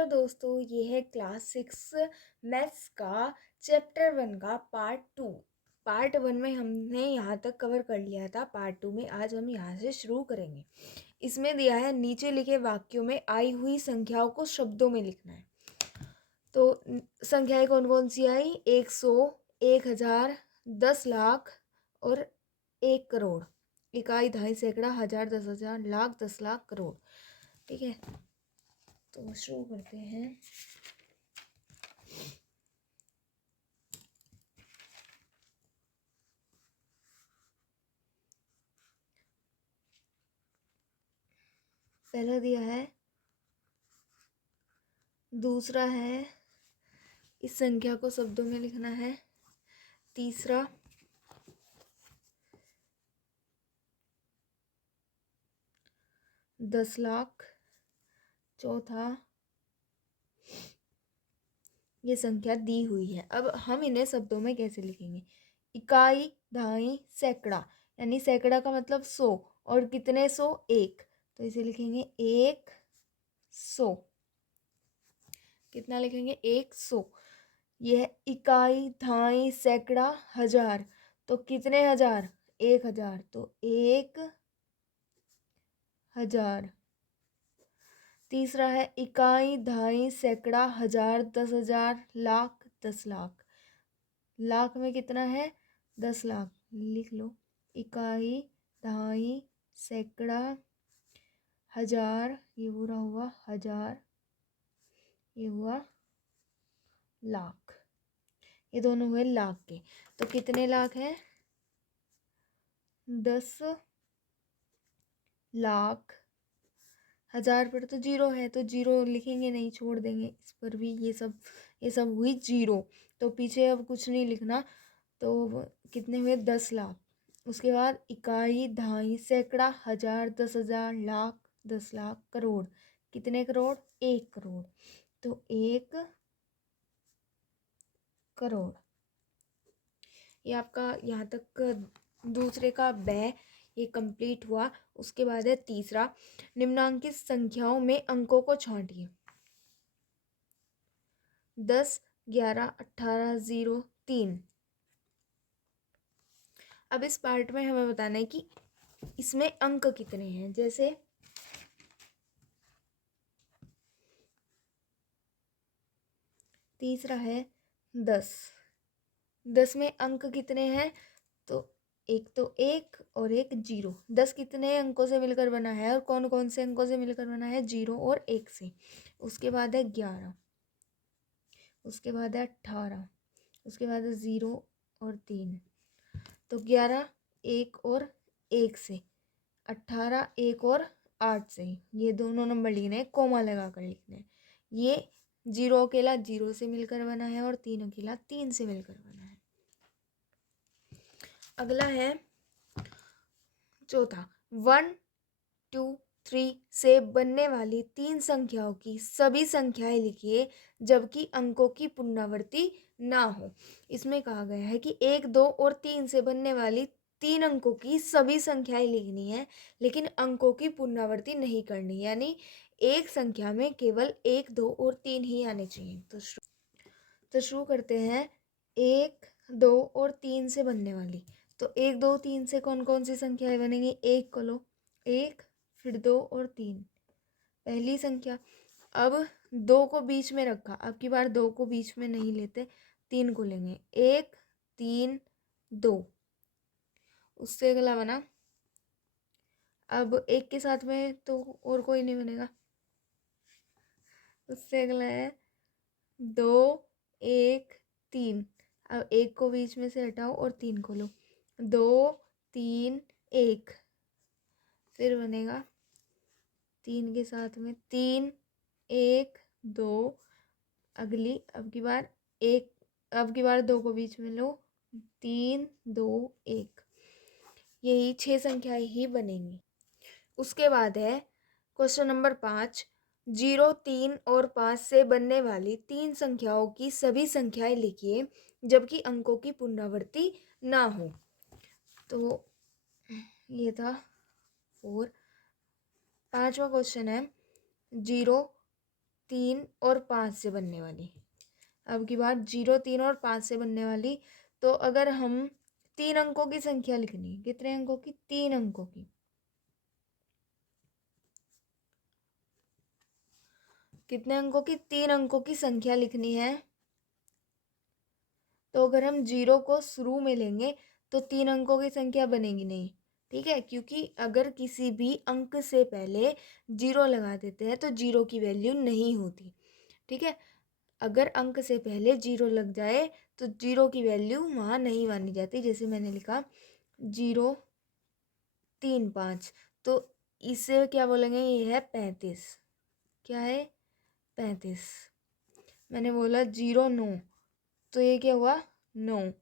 Hello दोस्तों, ये है क्लास 6 मैथ्स का चैप्टर 1 का पार्ट 2। पार्ट 1 में हमने यहाँ तक कवर कर लिया था। पार्ट 2 में आज हम यहाँ से शुरू करेंगे। इसमें दिया है नीचे लिखे वाक्यों में आई हुई संख्याओं को शब्दों में लिखना है। तो संख्याएं कौन कौन सी आई? 100, 1000, 10 लाख और 1 करोड़। इकाई, दहाई, सैकड़ा, हजार, 10,000, लाख, 10 लाख, करोड़। ठीक है, तो शुरू करते हैं। पहला दिया है, दूसरा है इस संख्या को शब्दों में लिखना है, तीसरा 10 लाख, चौथा ये संख्या दी हुई है। अब हम इन्हें शब्दों में कैसे लिखेंगे? इकाई, दहाई, सैकड़ा, यानी सैकड़ा का मतलब 100 और कितने 100? 1, तो इसे लिखेंगे 100। कितना लिखेंगे? 100। यह इकाई, दहाई, सैकड़ा, हजार, तो कितने हजार? 1000, तो 1000। तीसरा है इकाई, दहाई, सैकड़ा, हजार, 10,000, लाख, 10 लाख। लाख में कितना है? 10 लाख। लिख लो, इकाई, दहाई, सैकड़ा, हजार, ये पूरा हुआ हजार, ये हुआ लाख। ये दोनों हुए लाख के। तो कितने लाख हैं? 10 लाख। हजार पर तो जीरो है, तो जीरो लिखेंगे नहीं, छोड़ देंगे इस पर भी। ये सब हुई जीरो, तो पीछे अब कुछ नहीं लिखना। तो कितने हुए? 10 लाख। उसके बाद इकाई, दहाई, सैकड़ा, हजार, 10,000, लाख, 10 लाख, करोड़। कितने करोड़? 1 करोड़, तो 1 करोड़। ये आपका यहाँ तक दूसरे का बै ये कंप्लीट हुआ। उसके बाद है तीसरा, निम्नांकित संख्याओं में अंकों को छांटिए। 10, 11, 18, 0, 3। अब इस पार्ट में हमें बताना है कि इसमें अंक कितने हैं। जैसे तीसरा है 10। 10 में अंक कितने हैं? तो एक तो 1 और एक 0। 10 कितने अंकों से मिलकर बना है और कौन कौन से अंकों से मिलकर बना है? 0 और 1 से। उसके बाद है 11, उसके बाद है 18, उसके बाद है 0 और 3। तो 11 1 और 1 से, 18 1 और 8 से। ये दोनों नंबर लिखने हैं, कोमा लगा कर लिखने हैं। ये 0 अकेला 0 से मिलकर बना है और 3 अकेला 3 से मिलकर बना है। अगला है चौथा, 1, 2, 3 से बनने वाली 3 संख्याओं की सभी संख्याएं लिखिए जबकि अंकों की पुनरावृत्ति ना हो। इसमें कहा गया है कि 1, 2 और 3 से बनने वाली 3 अंकों की सभी संख्याएं लिखनी है, लेकिन अंकों की पुनरावृत्ति नहीं करनी, यानी एक संख्या में केवल 1, 2 और 3 ही आने चाहिए। तो शुरू करते हैं। 1, 2 और 3 से बनने वाली, तो 1, 2, 3 से कौन कौन सी संख्याएं बनेंगी? 1 को लो, 1, फिर 2 और 3, पहली संख्या। अब 2 को बीच में रखा, अब की बार 2 को बीच में नहीं लेते, 3 को लेंगे। 1, 3, 2। उससे अगला बना, अब 1 के साथ में तो और कोई नहीं बनेगा। उससे अगला है 2, 1, 3। अब 1 को बीच में से हटाओ और 3 को लो, 2, 3, 1। फिर बनेगा 3 के साथ में 3, 1, 2। अगली अब की बार 1, अब की बार 2 को बीच में लो, 3, 2, 1। यही 6 संख्याएं ही बनेंगी। उसके बाद है क्वेश्चन नंबर 5, 0, 3 और 5 से बनने वाली 3 संख्याओं की सभी संख्याएं लिखिए जबकि अंकों की पुनरावृत्ति ना हो। तो ये था 4। 5वां क्वेश्चन है, 0, 3 और 5 से बनने वाली। अब की बात 0, 3 और 5 से बनने वाली। तो अगर हम 3 अंकों की संख्या लिखनी, कितने अंकों की? 3 अंकों की। कितने अंकों की? 3 अंकों की संख्या लिखनी है। तो अगर हम 0 को शुरू में लेंगे तो 3 अंकों की संख्या बनेगी नहीं, ठीक है, क्योंकि अगर किसी भी अंक से पहले 0 लगा देते हैं तो 0 की वैल्यू नहीं होती, ठीक है। अगर अंक से पहले 0 लग जाए तो 0 की वैल्यू वहाँ नहीं मानी जाती। जैसे मैंने लिखा 0, 3, 5, तो इसे क्या बोलेंगे? ये है 35। क्या है? 35। मैंने बोला 0, 9, तो ये क्या हुआ? 9।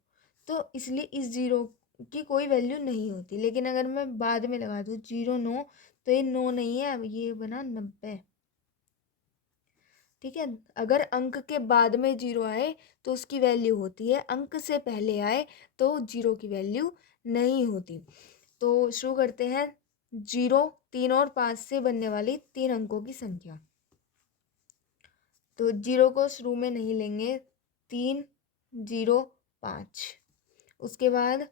तो इसलिए इस 0 की कोई वैल्यू नहीं होती। लेकिन अगर मैं बाद में लगा दूँ 0, 9, तो ये 9 नहीं है, अब ये बना 90, ठीक है। अगर अंक के बाद में 0 आए तो उसकी वैल्यू होती है, अंक से पहले आए तो 0 की वैल्यू नहीं होती। तो शुरू करते हैं। 0, 3 और 5 से बनने वाली 3 अंकों की संख्या। तो 0 को शुरू में नहीं लेंगे। 3, 0, 5। उसके बाद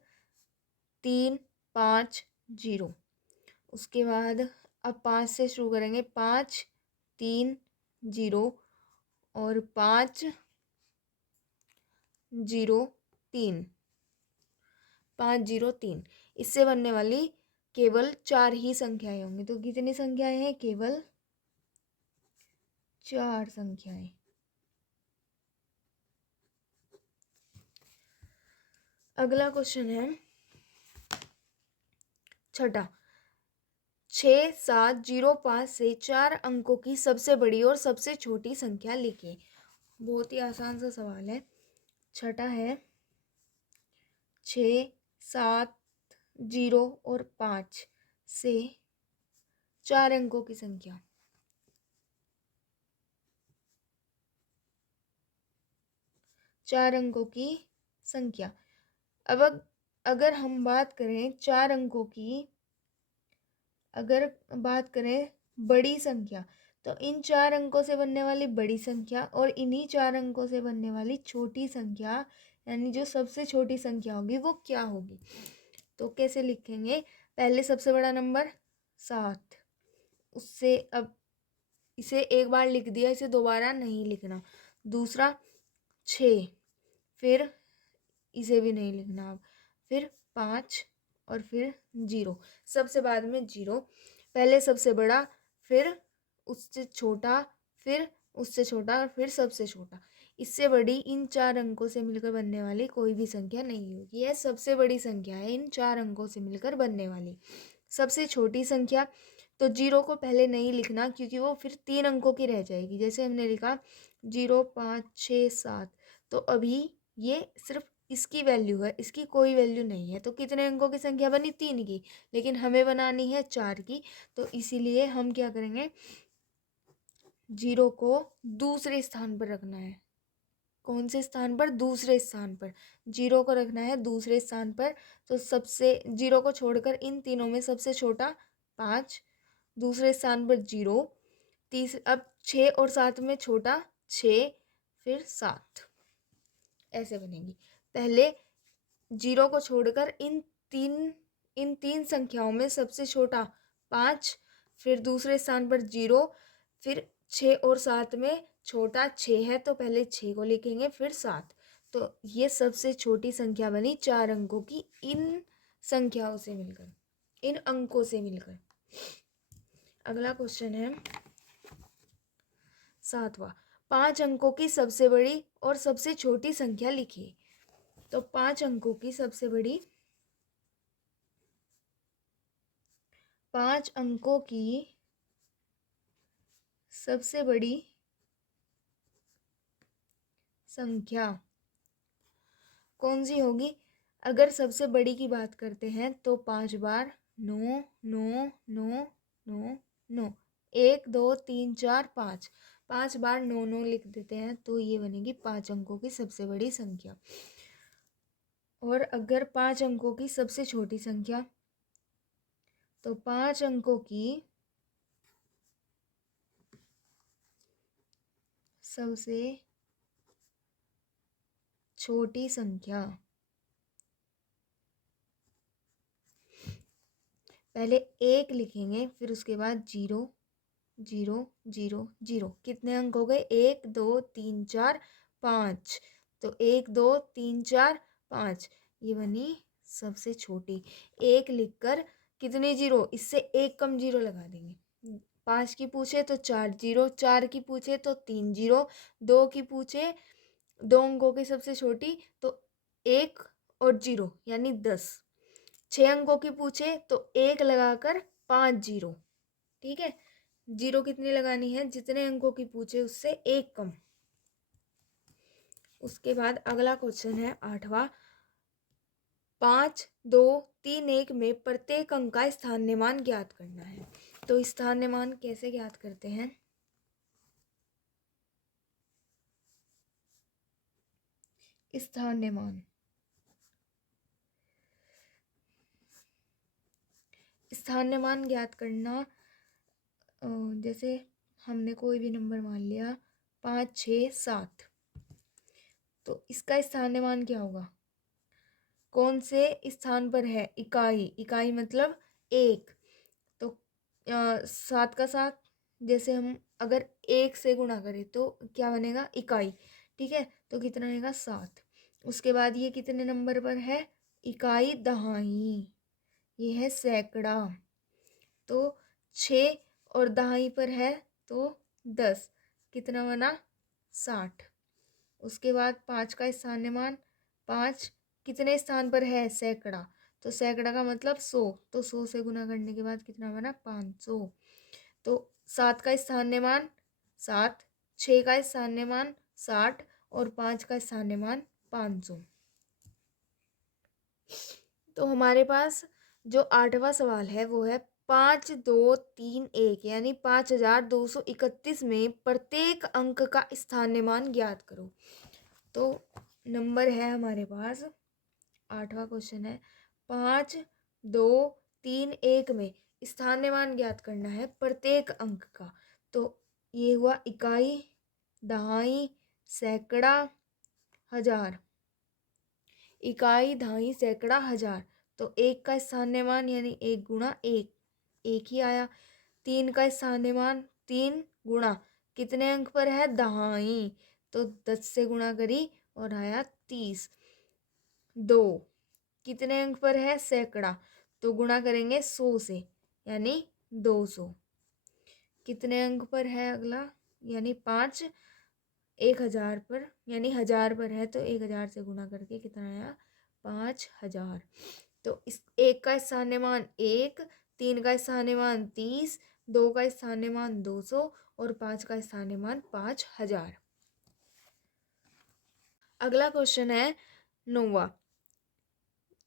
3, 5, 0। उसके बाद अब 5 से शुरू करेंगे। 5, 3, 0 और 5, 0, 3। 5, 0, 3। इससे बनने वाली केवल 4 ही संख्याएं होंगी। तो कितनी संख्याएं हैं? केवल 4 संख्याएं। अगला क्वेश्चन है छठा। 6, 7, 0, 5 से 4 अंकों की सबसे बड़ी और सबसे छोटी संख्या लिखिए। बहुत ही आसान सा सवाल है। छठा है 6, 7, 0 और 5 से 4 अंकों की संख्या। चार अंकों की संख्या। अब अगर हम बात करें 4 अंकों की, अगर बात करें बड़ी संख्या, तो इन 4 अंकों से बनने वाली बड़ी संख्या और इन्हीं 4 अंकों से बनने वाली छोटी संख्या, यानी जो सबसे छोटी संख्या होगी वो क्या होगी? तो कैसे लिखेंगे? पहले सबसे बड़ा नंबर 7, उससे अब इसे एक बार लिख दिया, इसे दोबारा नहीं लिखना। दूसरा 6, फिर इसे भी नहीं लिखना अब, फिर 5 और फिर 0, सबसे बाद में 0। पहले सबसे बड़ा, फिर उससे छोटा, फिर उससे छोटा और फिर सबसे छोटा। इससे बड़ी इन 4 अंकों से मिलकर बनने वाली कोई भी संख्या नहीं होगी। यह सबसे बड़ी संख्या है इन 4 अंकों से मिलकर बनने वाली। सबसे छोटी संख्या, तो 0 को पहले नहीं लिखना क्योंकि वो फिर 3 अंकों की रह जाएगी। जैसे हमने लिखा 0, 5, 6, 7, तो अभी ये सिर्फ इसकी वैल्यू है, इसकी कोई वैल्यू नहीं है। तो कितने अंकों की संख्या बनी? 3 की, लेकिन हमें बनानी है 4 की। तो इसीलिए हम क्या करेंगे? 0 को दूसरे स्थान पर रखना है। कौन से स्थान पर? दूसरे स्थान पर। 0 को रखना है दूसरे स्थान पर। तो सबसे 0 को छोड़कर इन तीनों में सबसे छोटा 5, दूसरे स्थान पर 0, अब 6 और 7 में छोटा 6, फिर 7, ऐसे बनेगी। पहले 0 को छोड़कर इन तीन संख्याओं में सबसे छोटा 5, फिर दूसरे स्थान पर 0, फिर 6 और 7 में छोटा 6 है तो पहले 6 को लिखेंगे, फिर 7। तो ये सबसे छोटी संख्या बनी 4 अंकों की इन संख्याओं से मिलकर, इन अंकों से मिलकर। अगला क्वेश्चन है 7वां। 5 अंकों की सबसे बड़ी और सबसे छोटी संख्या लिखिए। तो 5 अंकों की सबसे बड़ी, 5 अंकों की सबसे बड़ी संख्या कौन सी होगी? अगर सबसे बड़ी की बात करते हैं तो 5 बार 9, 9, 9, 9, 9, 1, 2, 3, 4, 5, 5 बार 9, 9 लिख देते हैं तो ये बनेगी 5 अंकों की सबसे बड़ी संख्या। और अगर 5 अंकों की सबसे छोटी संख्या, तो 5 अंकों की सबसे छोटी संख्या। पहले एक लिखेंगे, फिर उसके बाद जीरो जीरो जीरो जीरो। कितने अंक हो गए? 1 2 3 4 5। तो 1 2 3 4 5, ये बनी सबसे छोटी। एक लिखकर कितने जीरो, इससे एक कम जीरो लगा देंगे। 5 की पूछे तो 4 जीरो, 4 की पूछे तो 3 जीरो, 2 की पूछे, 2 अंकों की सबसे छोटी तो 1 और जीरो यानी 10। 6 अंकों की पूछे तो 1 लगाकर 5 जीरो। ठीक है, जीरो कितनी लगानी है? जितने अंकों की पूछे उससे एक कम। उसके बाद अगला क्वेश्चन है 8वां। 5 2 3 1 में प्रत्येक अंक का स्थान्यमान ज्ञात करना है। तो स्थान्यमान कैसे ज्ञात करते हैं? स्थान्यमान स्थान्यमान ज्ञात करना, जैसे हमने कोई भी नंबर मान लिया 5 6 7, तो इसका स्थान्यमान क्या होगा? कौन से स्थान पर है? इकाई। इकाई मतलब एक। तो 7 का 7, जैसे हम अगर 1 से गुणा करें तो क्या बनेगा? इकाई। ठीक है, तो कितना बनेगा? 7। उसके बाद ये कितने नंबर पर है? इकाई दहाई, ये है सैकड़ा। तो 6 और दहाई पर है तो 10, कितना बना? 60। उसके बाद 5 का स्थान्यमान, 5 कितने स्थान पर है? सैकड़ा। तो सैकड़ा का मतलब 100, तो 100 से गुना करने के बाद कितना बना? 500। तो 7 का स्थान्यमान 7, 6 का स्थान्यमान 60 और 5 का स्थान्यमान 500। तो हमारे पास जो 8वां सवाल है वो है 5 2 3 1 यानी 5231 में प्रत्येक अंक का स्थान्यमान ज्ञात करो। तो नंबर है हमारे पास, 8वां क्वेश्चन है 5 2 3 1 में स्थान्यमान ज्ञात करना है प्रत्येक अंक का। तो ये हुआ इकाई, दहाई, सैकड़ा, हजार। इकाई, दहाई, सैकड़ा, हजार। तो 1 का स्थान्यमान यानी 1 गुणा 1, 1 ही आया। 3 का स्थान्यमान 3 गुणा कितने अंक पर है? दहाई, तो 10 से गुणा करी और आया 30। 2 कितने अंक पर है? सैकड़ा, तो गुणा करेंगे 100 से यानी 200। कितने अंक पर है अगला? यानी 5 1000 पर, यानी 1000 पर है तो 1000 से गुणा करके कितना आया? 5000। तो इस 1 का स्थान्यमान 1, 3 का स्थान्यमान 30, 2 का स्थान्यमान 200 और 5 का स्थान्यमान 5000। अगला क्वेश्चन है 9वां।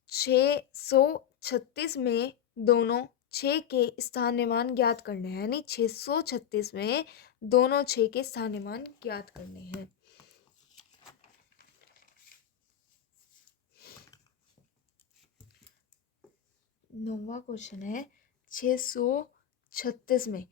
636 में दोनों 6 के स्थान्यमान ज्ञात करने हैं, यानी 636 में दोनों 6 के स्थान्यमान ज्ञात करने हैं। नौवां क्वेश्चन है 636 में,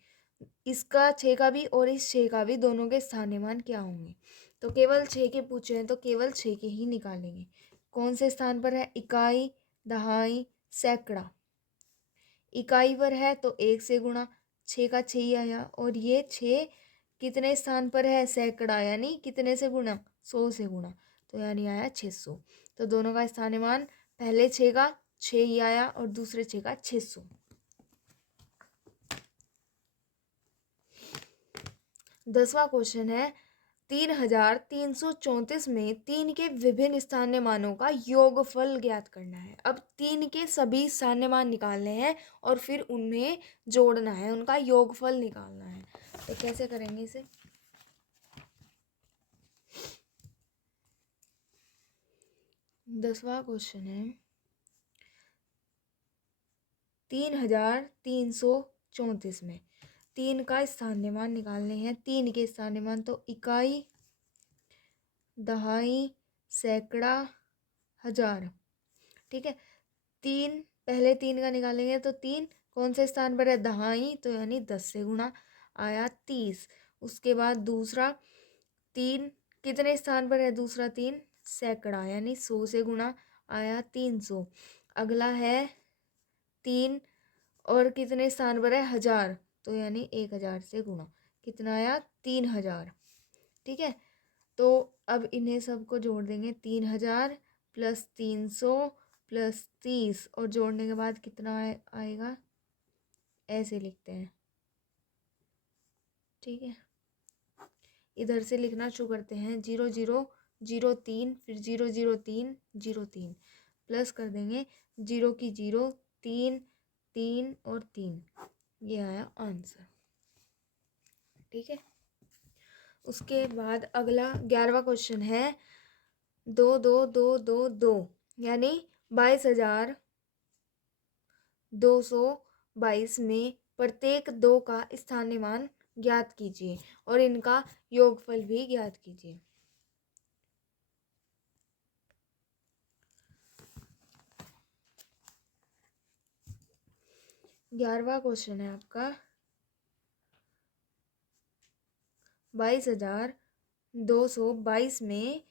इसका 6 का भी और इस 6 का भी दोनों के स्थान्यमान क्या होंगे? तो केवल 6 के पूछे हैं तो केवल 6 के ही निकालेंगे। कौन से स्थान पर है? इकाई, दहाई, सैकड़ा। इकाई पर है तो 1 से गुणा, 6 का 6 ही आया। और ये 6 कितने स्थान पर है? सैकड़ा, यानी कितने से गुणा? 100 से गुणा, तो यानी आया 600। तो दोनों का स्थान्यमान पहले 6 का 6 ही आया और दूसरे 6 का 600। 10वां क्वेश्चन है 3334 में 3 के विभिन्न स्थानीय मानों का योगफल ज्ञात करना है। अब 3 के सभी स्थानीय मान निकालने हैं और फिर उन्हें जोड़ना है, उनका योगफल निकालना है। तो कैसे करेंगे इसे? 10वां क्वेश्चन है 3334 में 3 का स्थान्यमान निकालने हैं। 3 के स्थान्यमान तो इकाई, दहाई, सैकड़ा, हजार। ठीक है, 3 पहले 3 का निकालेंगे तो 3 कौन से स्थान पर है? दहाई, तो यानी 10 से गुणा आया 30। उसके बाद दूसरा 3 कितने स्थान पर है दूसरा 3 सैकड़ा यानी 100 से गुणा आया 300। अगला है 3 और कितने स्थान पर है 1000 तो यानी 1000 से गुणा कितना आया 3000। ठीक है, तो अब इन्हें सबको जोड़ देंगे 3000 प्लस 300 प्लस 30 और जोड़ने के बाद कितना आएगा ऐसे लिखते हैं। ठीक है, इधर से लिखना शुरू करते हैं 0003 फिर 003 प्लस कर देंगे 0 की 0 3 3 और 3 ये आया आंसर। ठीक है, उसके बाद अगला 11वां क्वेश्चन है 2 यानी 22,222 में प्रत्येक 2 का स्थानीय मान ज्ञात कीजिए और इनका योगफल भी ज्ञात कीजिए। 11वां क्वेश्चन है आपका 22,222 में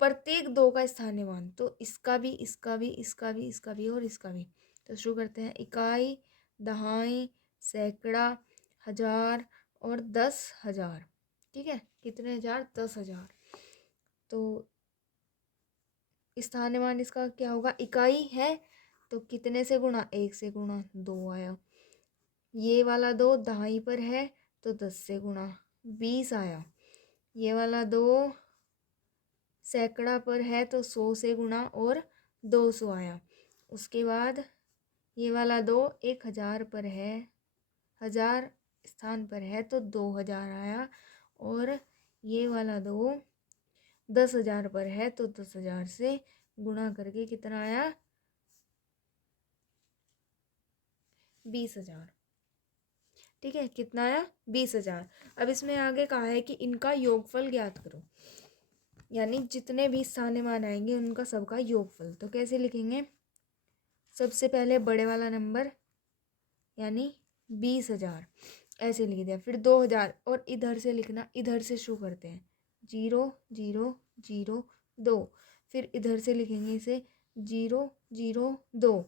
प्रत्येक 2 का स्थानीय मान, तो इसका भी इसका भी इसका भी इसका भी और इसका भी। तो शुरू करते हैं इकाई, दहाई, सैकड़ा, हजार और 10,000। ठीक है, कितने हजार 10,000। तो स्थानीय मान इसका क्या होगा इकाई है तो कितने से गुणा 1 से गुणा 2 आया। ये वाला 2 दहाई पर है तो 10 से गुणा 20 आया। ये वाला 2 सैकड़ा पर है तो 100 से गुणा और 200 आया। उसके बाद ये वाला 2 1000 पर है, 1000 स्थान पर है तो 2000 आया। और ये वाला 2 10,000 पर है तो 10,000 से गुणा करके कितना आया 20,000। ठीक है, कितना आया 20,000। अब इसमें आगे कहा है कि इनका योगफल ज्ञात करो, यानी जितने भी स्थानीय मान आएंगे उनका सबका योगफल। तो कैसे लिखेंगे, सबसे पहले बड़े वाला नंबर यानी 20,000 ऐसे लिख दिया, फिर 2,000 और इधर से लिखना, इधर से शुरू करते हैं 0 0 0 2, फिर इधर से लिखेंगे इसे 0 0 2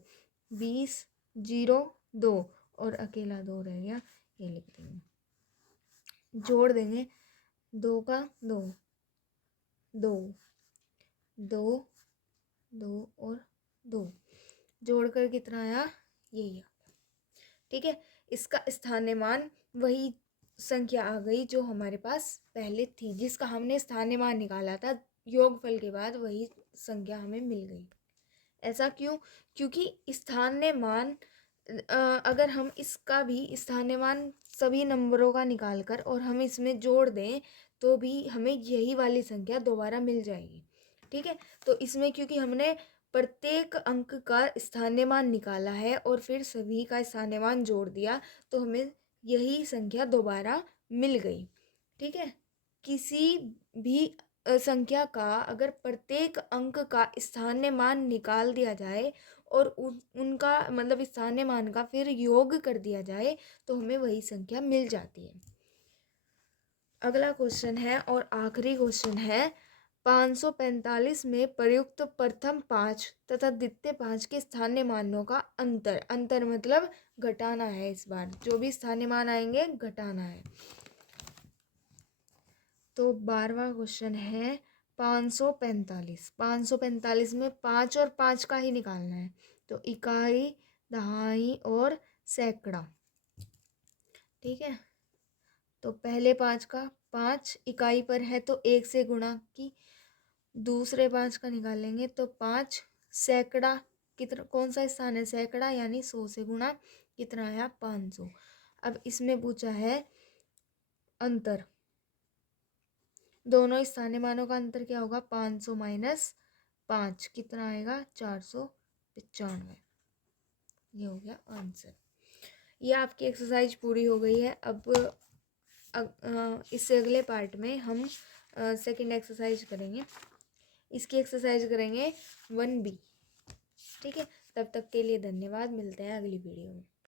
20 0 2 और अकेला 2 रह गया, ये लिख देंगे। जोड़ देंगे 2 का 2 2 2 2 और 2 जोड़कर कितना आया यही आ। ठीक है, इसका स्थानीय मान वही संख्या आ गई जो हमारे पास पहले थी, जिसका हमने स्थानीय मान निकाला था योगफल के बाद वही संख्या हमें मिल गई। ऐसा क्यों, क्योंकि स्थानीय मान अगर हम इसका भी स्थानीय मान सभी नंबरों का निकाल कर और हम इसमें जोड़ दें तो भी हमें यही वाली संख्या दोबारा मिल जाएगी। ठीक है, तो इसमें क्योंकि हमने प्रत्येक अंक का स्थानीय मान निकाला है और फिर सभी का स्थानीय मान जोड़ दिया तो हमें यही संख्या दोबारा मिल गई। ठीक है, किसी भी संख्या का अगर प्रत्येक अंक का स्थानीय मान निकाल दिया जाए और उनका मतलब स्थानीय मान का फिर योग कर दिया जाए तो हमें वही संख्या मिल जाती है। अगला क्वेश्चन है और आखिरी क्वेश्चन है 545 में प्रयुक्त प्रथम 5 तथा द्वितीय 5 के स्थानीय मानों का अंतर, अंतर मतलब घटाना है, इस बार जो भी स्थानीय मान आएंगे घटाना है। तो 12वां क्वेश्चन है 545 में 5 और 5 का ही निकालना है, तो इकाई, दहाई और सैकड़ा। ठीक है, तो पहले 5 का 5 इकाई पर है तो 1 से गुणा की, दूसरे 5 का निकालेंगे तो 5 सैकड़ा, कितना कौन सा स्थान है सैकड़ा यानी 100 से गुणा कितना आया 500। अब इसमें पूछा है अंतर, दोनों स्थानीय मानों का अंतर क्या होगा 500 माइनस 5 कितना आएगा 495। ये हो गया आंसर। ये आपकी एक्सरसाइज पूरी हो गई है। अब इससे अगले पार्ट में हम सेकंड एक्सरसाइज करेंगे, इसकी एक्सरसाइज करेंगे 1B। ठीक है, तब तक के लिए धन्यवाद, मिलते हैं अगली वीडियो में।